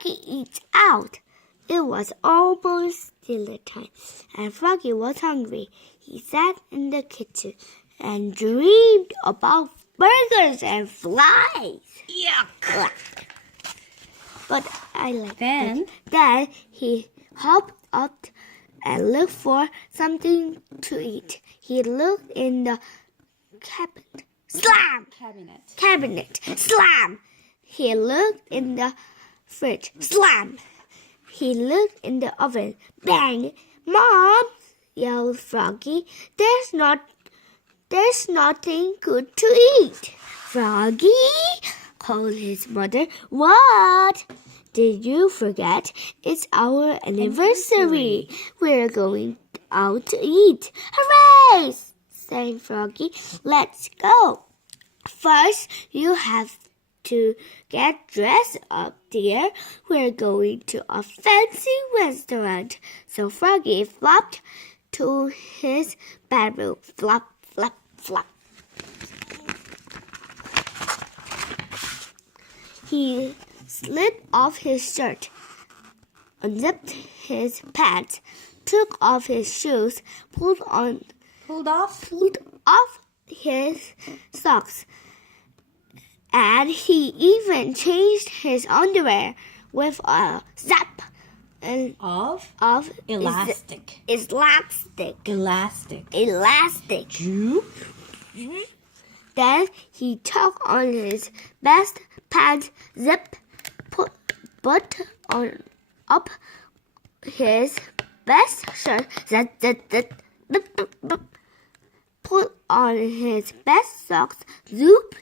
Froggy eats out. It was almost dinner time, and Froggy was hungry. He sat in the kitchen and dreamed about burgers and flies. Yuck! But I like Then? it. Then he hopped up and looked for something to eat. He looked in the cabinet. Slam! Cabinet. Slam! He looked in the fridge. Slam! He looked in the oven. Bang! Mom! Yelled Froggy. There's nothing good to eat. Froggy! Called his mother. What? Did you forget? It's our anniversary. We're going out to eat. Hooray! Said Froggy. Let's go. First, you have to get dressed up, dear. We're going to a fancy restaurant. So Froggy flopped to his bedroom. Flop, flop, flop. He slid off his shirt, unzipped his pants, took off his shoes, pulled off his socks, and he even changed his underwear with a zap Of elastic. Juke. Then he took on his best pants, zip, put up his best shirt, put on his best socks, zoop,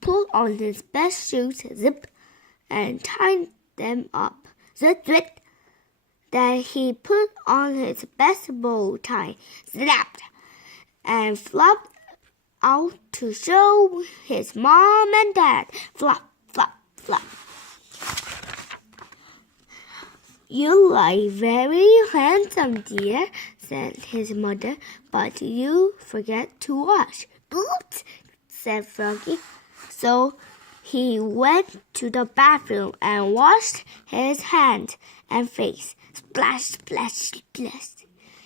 put on his best shoes, zip, and tied them up, zip, zip. Then he put on his best bow tie, snapped, and flopped out to show his mom and dad. Flop, flop, flop. You lie very handsome, dear, said his mother, but you forget to wash. Oops, said Froggy. So he went to the bathroom and washed his hands and face. Splash, splash, splash.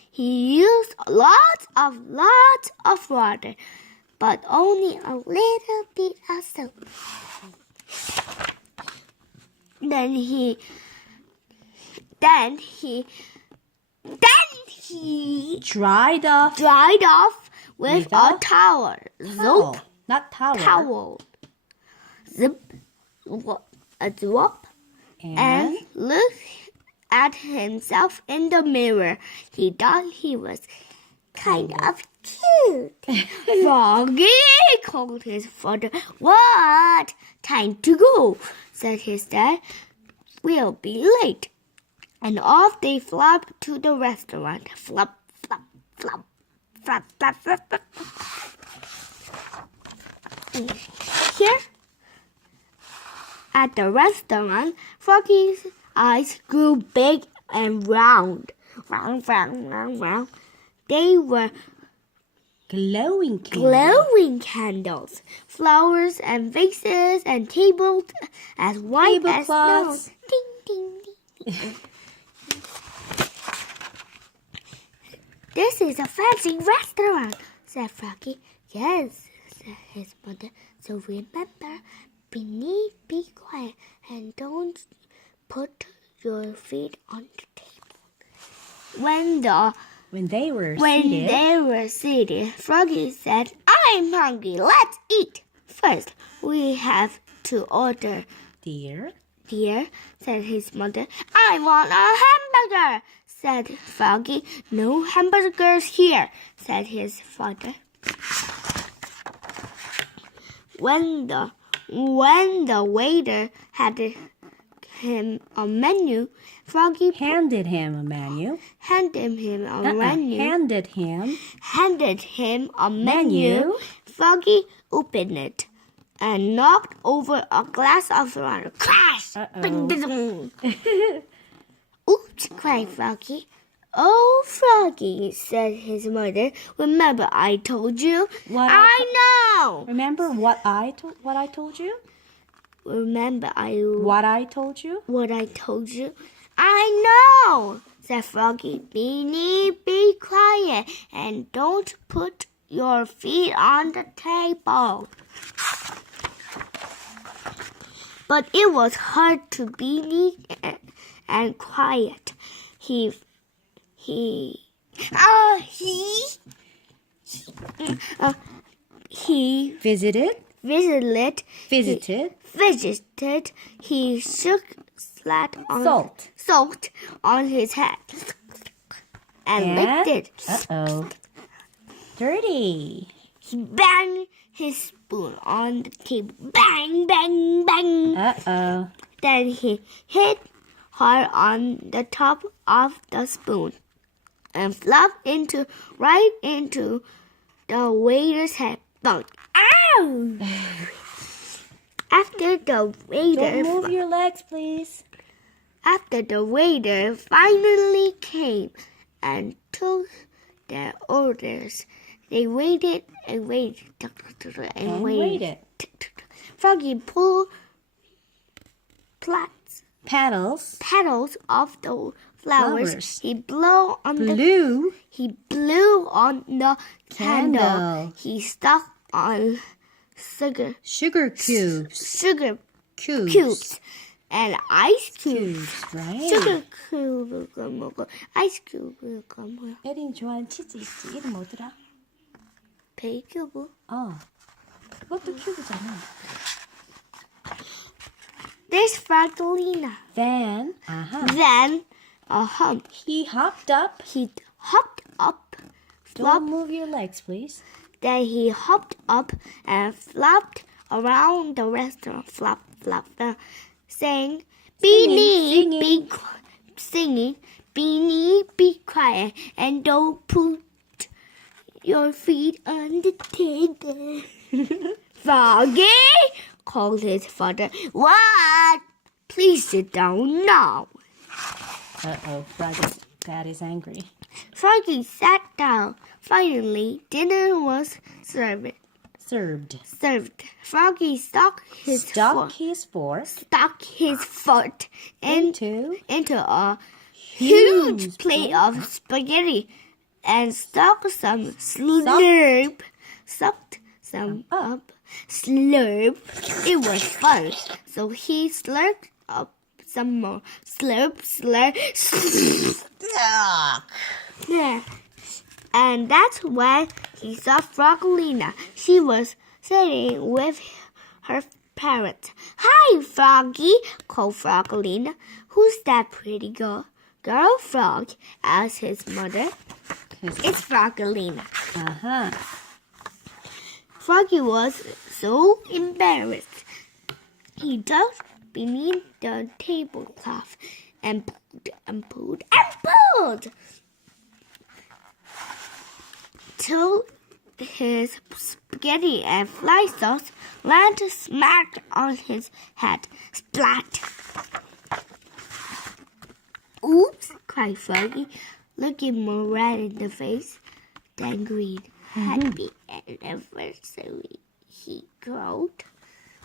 He used lots of water, but only a little bit of soap. Then he Dried off. with a towel. Zoop, Not tower. towel. Zip, a drop, and looked at himself in the mirror. He thought he was kind of cute. Froggy, called his father. What? Time to go, said his dad. We'll be late. And off they flopped to the restaurant. Flop, flop, flop, flop, flop, flop, flop. Here, at the restaurant, Froggy's eyes grew big and round. Round, round, round, round. They were glowing candles, flowers and vases and tables as white as snow. Ding, ding, ding. This is a fancy restaurant, said Froggy. Yes, said his mother. So remember, be quiet and don't put your feet on the table. When they were seated, Froggy said, I'm hungry. Let's eat. First, we have to order. Dear, said his mother. I want a hamburger, said Froggy. No hamburgers here, said his father. When the waiter handed him a menu, Froggy handed him a menu. Handed him a menu. Froggy opened it and knocked over a glass of water. Crash! Ding, ding, ding. Oops, cried Froggy. Oh, Froggy, said his mother. Remember I told you? I know. Remember what I told you? remember What I told you? what I told you? I know, said Froggy. Beanie, be quiet and don't put your feet on the table. But it was hard to be neat and quiet. He Visited. Visited. He shook salt on his head and licked it. Uh-oh. Dirty. He banged his spoon on the table. Bang, bang, bang. Uh-oh. Then he hit hard on the top of the spoon and flopped right into the waiter's head. Bunk. Ow! After the waiter... Don't move your legs, please. After the waiter finally came and took their orders, they waited and waited and waited. Froggy pulled petals off the flowers. He blew on the candle. He stuck on Sugar cubes. And ice cubes. Right. Sugar cube 먹고 ice cube 뭐야? 에린 좋아하는 치즈 있지? 이름 뭐더라? 베이큐브. 그것도 큐브잖아. There's Froggelina. Then, He hopped up. Don't move your legs, please. Then he hopped up and flopped around the restaurant. Flop, flop, saying, Beanie, Beanie, be quiet and don't put your feet on the table. Froggy, called his father. What? Please sit down now. Uh-oh, Froggy's dad is angry. Froggy sat down. Finally, dinner was served. Froggy stuck his foot into a huge plate of spaghetti and sucked some up. Slurp. It was fun. So he slurped up some more. Slurp. Yeah. And that's when he saw Froggelina. She was sitting with her parents. Hi, Froggy, called Froggelina. Who's that pretty girl? Girl Frog, asked his mother. It's Froggelina. Froggy was so embarrassed. He ducked beneath the tablecloth and pulled till his spaghetti and fly sauce landed smack on his head. Splat! Oops, cried Froggy, looking more red in the face than green. Happy anniversary, he crowed.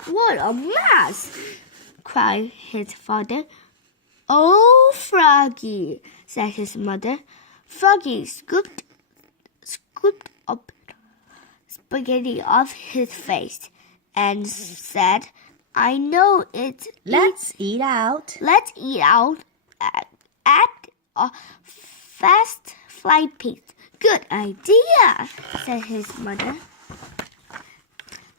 What a mess! Cried his father. Oh, Froggy, said his mother. Froggy scooped up spaghetti off his face and said, I know it's... Let's eat out. Let's eat out at a fast flight place. Good idea, said his mother.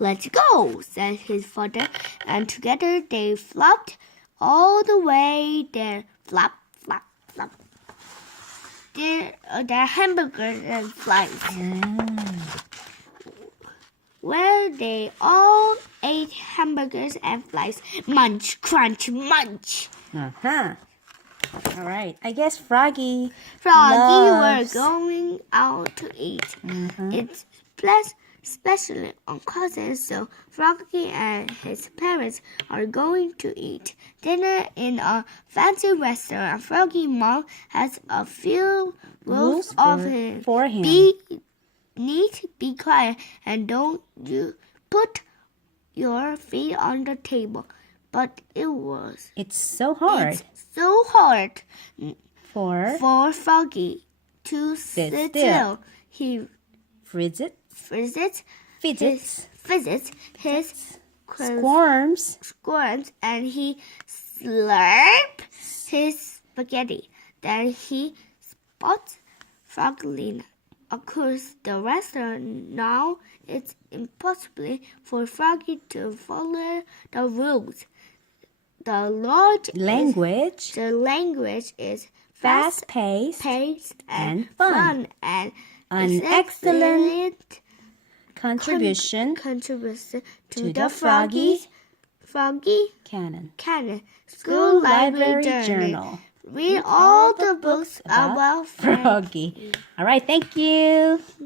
Let's go, said his father, and together they flopped all the way there. Flop, flop, flop. Their hamburgers and fries. Where they all ate hamburgers and fries. Munch, crunch, munch. All right. I guess Froggy were going out to eat. It's especially on cousins, so Froggy and his parents are going to eat dinner in a fancy restaurant. Froggy mom has a few rules for him. Be neat, be quiet, and don't you put your feet on the table. but it's so hard so hard for for Froggy to sit still. He visits his squirms and he slurps his spaghetti. Then he spots Froggy across the restaurant. Now it's impossible for Froggy to follow the rules. The language is fast-paced and fun, and an excellent contribution to the Froggy Canon School Library Journal. Read all the books about Froggy. All right, thank you.